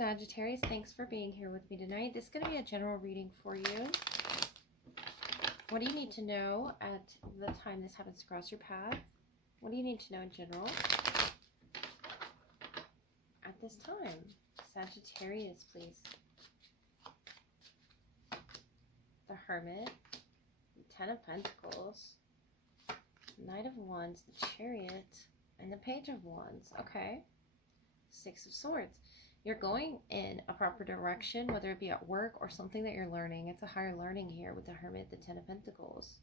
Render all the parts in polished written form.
Sagittarius, thanks for being here with me tonight. This is going to be a general reading for you. What do you need to know at the time this happens to cross your path? What do you need to know in general at this time? Sagittarius, please. The Hermit, the Ten of Pentacles, Knight of Wands, the Chariot, and the Page of Wands. Okay. Six of Swords. You're going in a proper direction, whether it be at work or something that you're learning. It's a higher learning here with the Hermit, the Ten of Pentacles.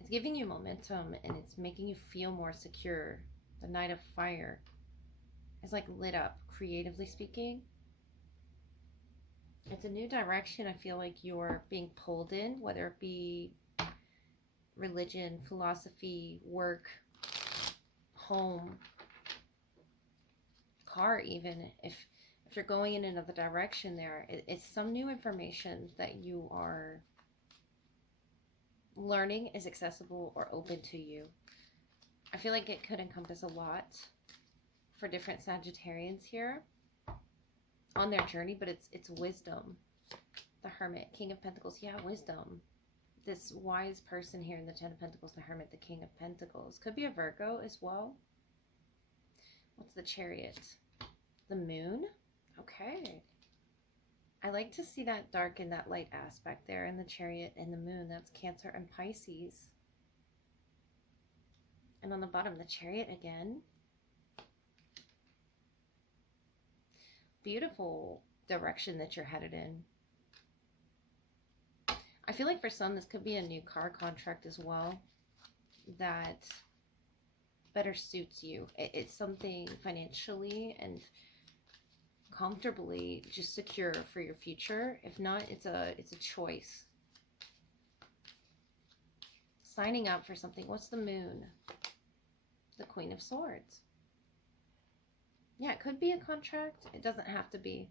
It's giving you momentum and it's making you feel more secure. The Knight of Fire is like lit up, creatively speaking. It's a new direction I feel like you're being pulled in, whether it be religion, philosophy, work, home, car even. If you're going in another direction there, it's some new information that you are learning is accessible or open to you. I feel like it could encompass a lot for different Sagittarians here on their journey, but it's wisdom. The Hermit, King of Pentacles, yeah, wisdom. This wise person here in the Ten of Pentacles, the Hermit, the King of Pentacles. Could be a Virgo as well. What's the Chariot? The Moon? Okay. I like to see that dark and that light aspect there in the Chariot and the Moon. That's Cancer and Pisces. And on the bottom, the Chariot again. Beautiful direction that you're headed in. I feel like for some, this could be a new car contract as well that better suits you. It's something financially and comfortably just secure for your future. If not, it's a choice. Signing up for something. What's the Moon? The Queen of Swords. Yeah, it could be a contract. It doesn't have to be.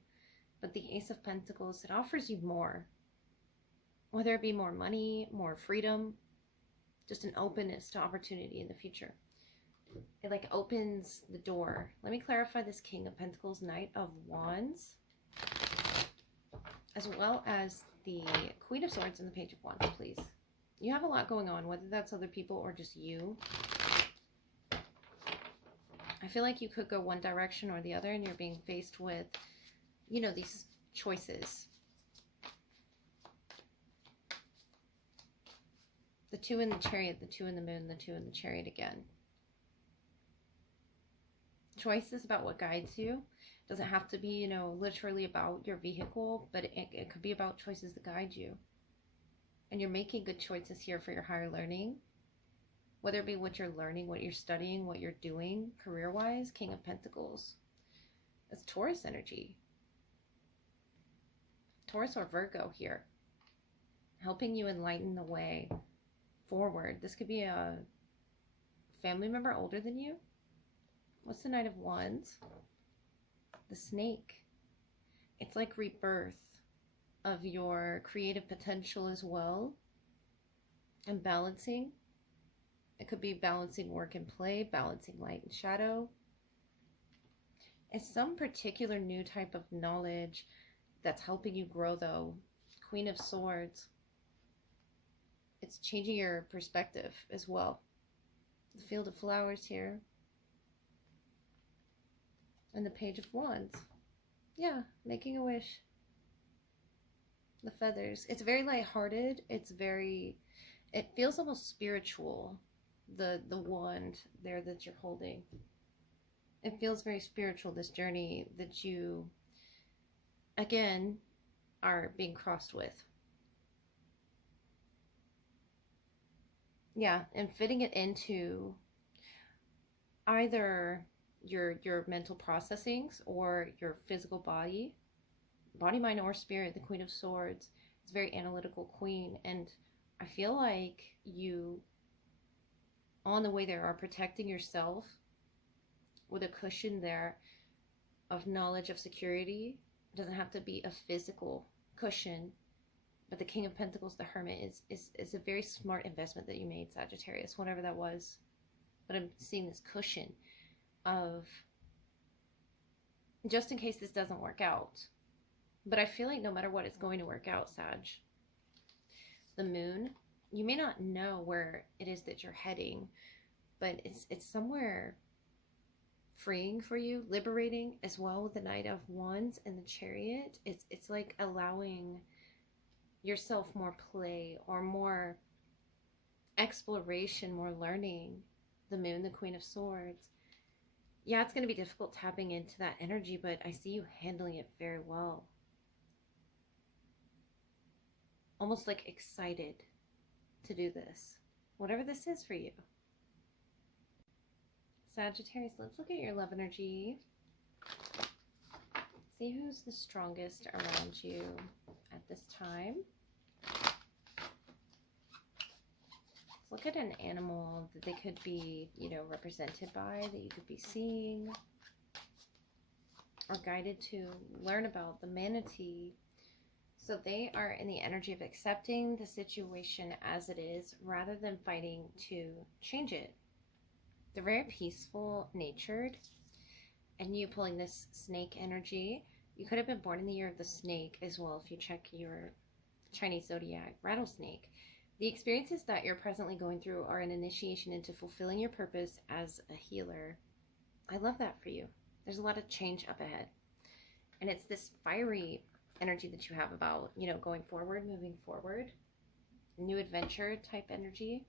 But the Ace of Pentacles, it offers you more. Whether it be more money, more freedom, just an openness to opportunity in the future. It like opens the door. Let me clarify this King of Pentacles, Knight of Wands, as well as the Queen of Swords and the Page of Wands, please. You have a lot going on, whether that's other people or just you. I feel like you could go one direction or the other, and you're being faced with, you know, these choices. The Two in the Chariot, the Two in the Moon, the Two in the Chariot again. Choices about what guides you. It doesn't have to be, you know, literally about your vehicle, but it could be about choices that guide you. And you're making good choices here for your higher learning. Whether it be what you're learning, what you're studying, what you're doing career-wise. King of Pentacles. That's Taurus energy. Taurus or Virgo here. Helping you enlighten the way forward. This could be a family member older than you. What's the Knight of Wands? The Snake. It's like rebirth of your creative potential as well. And balancing. It could be balancing work and play, balancing light and shadow. It's some particular new type of knowledge that's helping you grow, though. Queen of Swords. It's changing your perspective as well. The Field of Flowers here. And the Page of Wands. Yeah, making a wish. The feathers. It's very lighthearted. It's very, it feels almost spiritual. The wand there that you're holding. It feels very spiritual, this journey that you, again, are being crossed with. Yeah, and fitting it into either your mental processings or your physical body, mind, or spirit. The Queen of Swords. It's a very analytical queen, and I feel like you, on the way there, are protecting yourself with a cushion there of knowledge, of security. It doesn't have to be a physical cushion, but the King of Pentacles, the Hermit, is a very smart investment that you made, Sagittarius, whatever that was. But I'm seeing this cushion of just in case this doesn't work out. But I feel like no matter what, it's going to work out, Sag. The moon, you may not know where it is that you're heading, but it's somewhere freeing for you, liberating as well with the Knight of Wands and the Chariot. It's like allowing yourself more play or more exploration, more learning. The moon, the Queen of Swords. Yeah, it's going to be difficult tapping into that energy, but I see you handling it very well. Almost like excited to do this, whatever this is for you. Sagittarius, let's look at your love energy. See who's the strongest around you at this time. Look at an animal that they could be, you know, represented by, that you could be seeing or guided to learn about. The manatee. So they are in the energy of accepting the situation as it is rather than fighting to change it. They're very peaceful natured. And you pulling this snake energy, you could have been born in the year of the snake as well if you check your Chinese zodiac, rattlesnake. The experiences that you're presently going through are an initiation into fulfilling your purpose as a healer. I love that for you. There's a lot of change up ahead. And it's this fiery energy that you have about, you know, going forward, moving forward. New adventure type energy.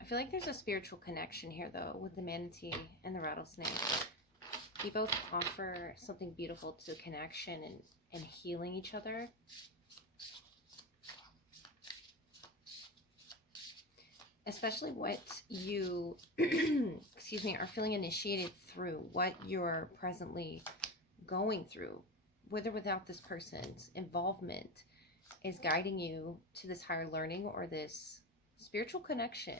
I feel like there's a spiritual connection here, though, with the manatee and the rattlesnake. You both offer something beautiful to connection and healing each other. Especially what you, excuse me, are feeling initiated through, what you're presently going through, with or without this person's involvement, is guiding you to this higher learning or this spiritual connection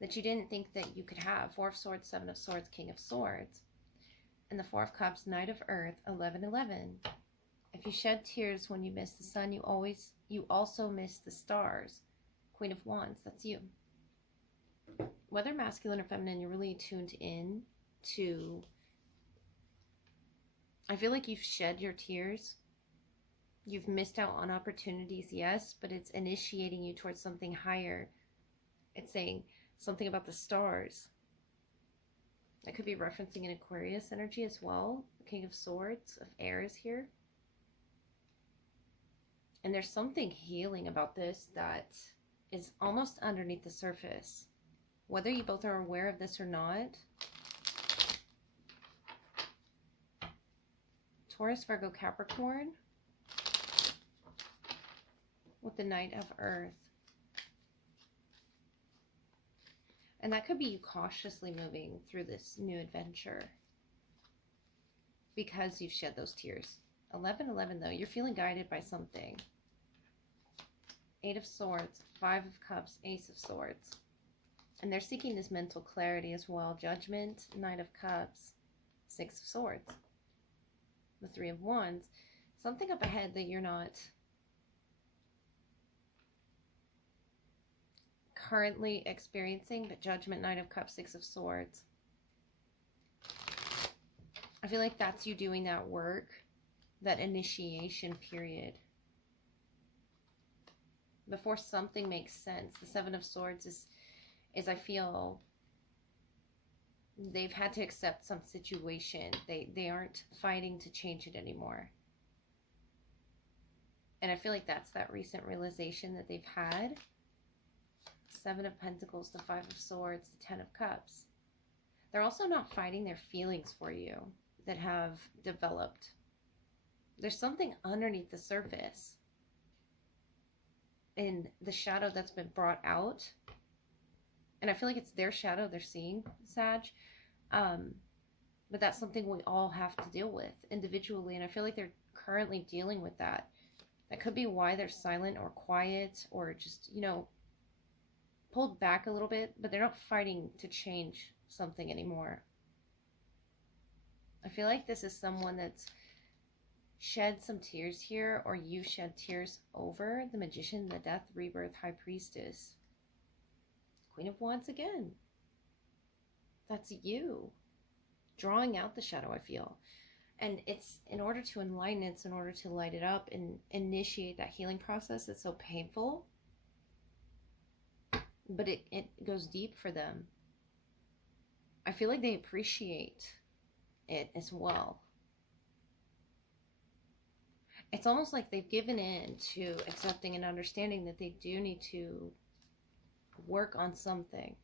that you didn't think that you could have. 4 of Swords, 7 of Swords, King of Swords. And the 4 of Cups, Knight of Earth, 11-11. If you shed tears when you miss the sun, you also miss the stars. Queen of Wands, that's you. Whether masculine or feminine, you're really tuned in to, I feel like you've shed your tears. You've missed out on opportunities, yes, but it's initiating you towards something higher. It's saying something about the stars. That could be referencing an Aquarius energy as well. The King of Swords, of Air is here. And there's something healing about this that is almost underneath the surface. Whether you both are aware of this or not. Taurus, Virgo, Capricorn. With the Knight of Earth. And that could be you cautiously moving through this new adventure. Because you've shed those tears. 11-11 though, you're feeling guided by something. 8 of Swords, 5 of Cups, Ace of Swords. And they're seeking this mental clarity as well. Judgment, Knight of Cups, 6 of Swords. The 3 of Wands. Something up ahead that you're not currently experiencing, but Judgment, Knight of Cups, 6 of Swords. I feel like that's you doing that work, that initiation period. Before something makes sense. The 7 of Swords is I feel they've had to accept some situation. They aren't fighting to change it anymore. And I feel like that's that recent realization that they've had. 7 of Pentacles, the 5 of Swords, the 10 of Cups. They're also not fighting their feelings for you that have developed. There's something underneath the surface in the shadow that's been brought out. And I feel like it's their shadow they're seeing, Sag. But that's something we all have to deal with individually. And I feel like they're currently dealing with that. That could be why they're silent or quiet or just, you know, pulled back a little bit. But they're not fighting to change something anymore. I feel like this is someone that's shed some tears here, or you shed tears over. The Magician, the Death, Rebirth, High Priestess. Queen of Wands again. That's you drawing out the shadow, I feel. And it's in order to enlighten it, it's in order to light it up and initiate that healing process. It's so painful, but it goes deep for them. I feel like they appreciate it as well. It's almost like they've given in to accepting and understanding that they do need to work on something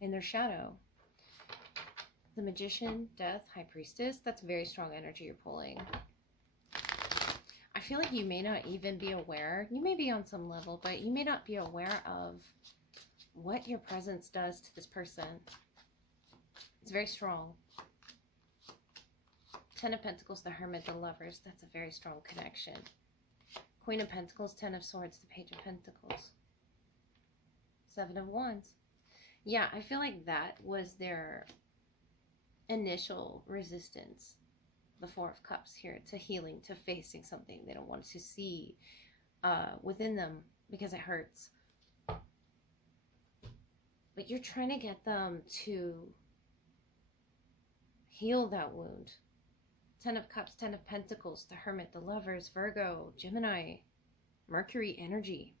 in their shadow. The Magician, Death, High Priestess, that's very strong energy you're pulling. I feel like you may not even be aware. You may be on some level, but you may not be aware of what your presence does to this person. It's very strong. Ten of Pentacles, the Hermit, the Lovers. That's a very strong connection. Queen of Pentacles, Ten of Swords, the Page of Pentacles. Seven of Wands. Yeah, I feel like that was their initial resistance. The Four of Cups here to healing, to facing something they don't want to see within them because it hurts. But you're trying to get them to heal that wound. Ten of Cups, Ten of Pentacles, the Hermit, the Lovers, Virgo, Gemini, Mercury energy.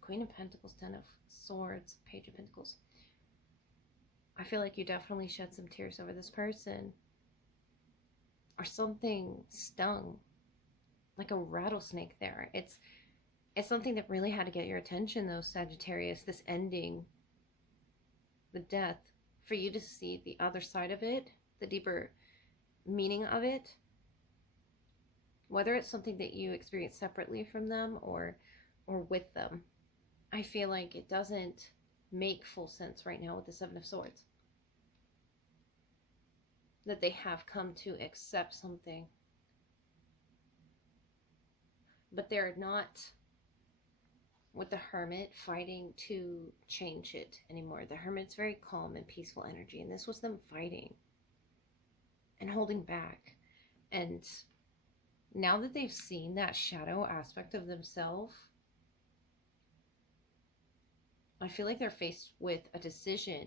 Queen of Pentacles, Ten of Swords, Page of Pentacles. I feel like you definitely shed some tears over this person. Or something stung. Like a rattlesnake there. It's something that really had to get your attention though, Sagittarius. This ending. The death. For you to see the other side of it. The deeper meaning of it. Whether it's something that you experience separately from them or with them. I feel like it doesn't make full sense right now with the Seven of Swords. That they have come to accept something. But they're not, with the Hermit, fighting to change it anymore. The Hermit's very calm and peaceful energy. And this was them fighting. And holding back. And now that they've seen that shadow aspect of themselves, I feel like they're faced with a decision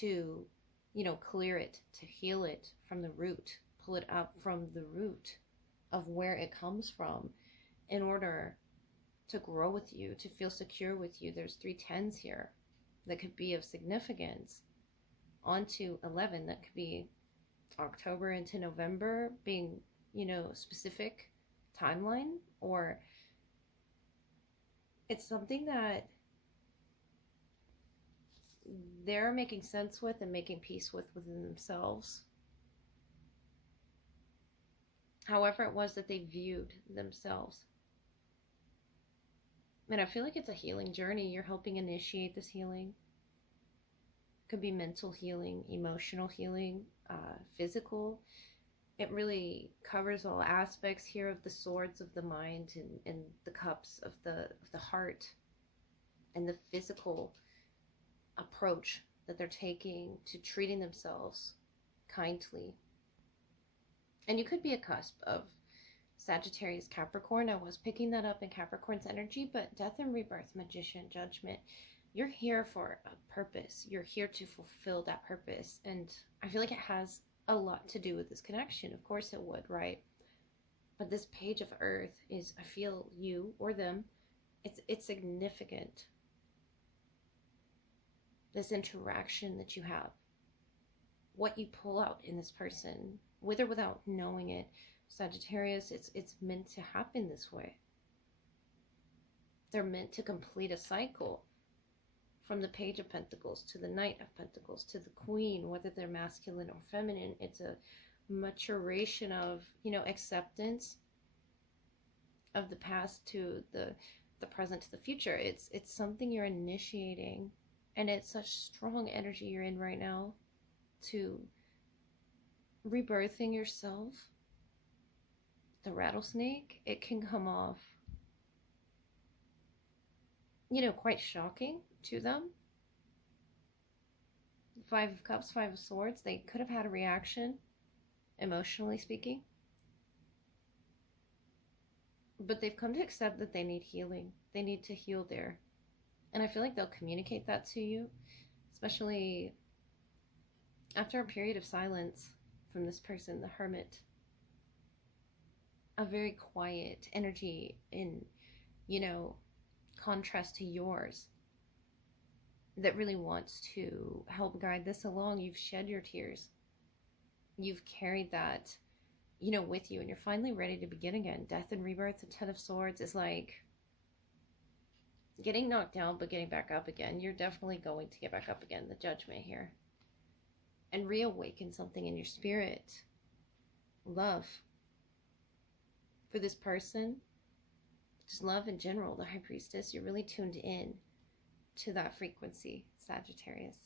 to, you know, clear it, to heal it from the root, pull it up from the root of where it comes from in order to grow with you, to feel secure with you. There's 3 tens here that could be of significance. On to 11, that could be October into November, being, you know, specific timeline, or it's something that they're making sense with and making peace with within themselves. However it was that they viewed themselves. And I feel like it's a healing journey. You're helping initiate this healing. Could be mental healing, emotional healing, physical. It really covers all aspects here of the swords of the mind and the cups of the heart and the physical approach that they're taking to treating themselves kindly. And you could be a cusp of Sagittarius, Capricorn. I was picking that up in Capricorn's energy, but death and rebirth, Magician, Judgment. You're here for a purpose. You're here to fulfill that purpose. And I feel like it has a lot to do with this connection. Of course it would, right? But this Page of Earth is, I feel you or them, it's significant. This interaction that you have, what you pull out in this person, with or without knowing it, Sagittarius, it's meant to happen this way. They're meant to complete a cycle from the Page of Pentacles to the Knight of Pentacles to the Queen, whether they're masculine or feminine. It's a maturation of, you know, acceptance of the past to the present to the future. It's something you're initiating. And it's such strong energy you're in right now to rebirthing yourself. The rattlesnake, it can come off, you know, quite shocking to them. 5 of Cups, 5 of Swords, they could have had a reaction, emotionally speaking. But they've come to accept that they need healing. They need to heal there. And I feel like they'll communicate that to you, especially after a period of silence from this person, the Hermit. A very quiet energy in, contrast to yours, that really wants to help guide this along. You've shed your tears. You've carried that, with you, and you're finally ready to begin again. Death and rebirth, the Ten of Swords is like getting knocked down, but getting back up again. You're definitely going to get back up again, the Judgment here. And reawaken something in your spirit. Love for this person. Just love in general, the High Priestess. You're really tuned in to that frequency, Sagittarius.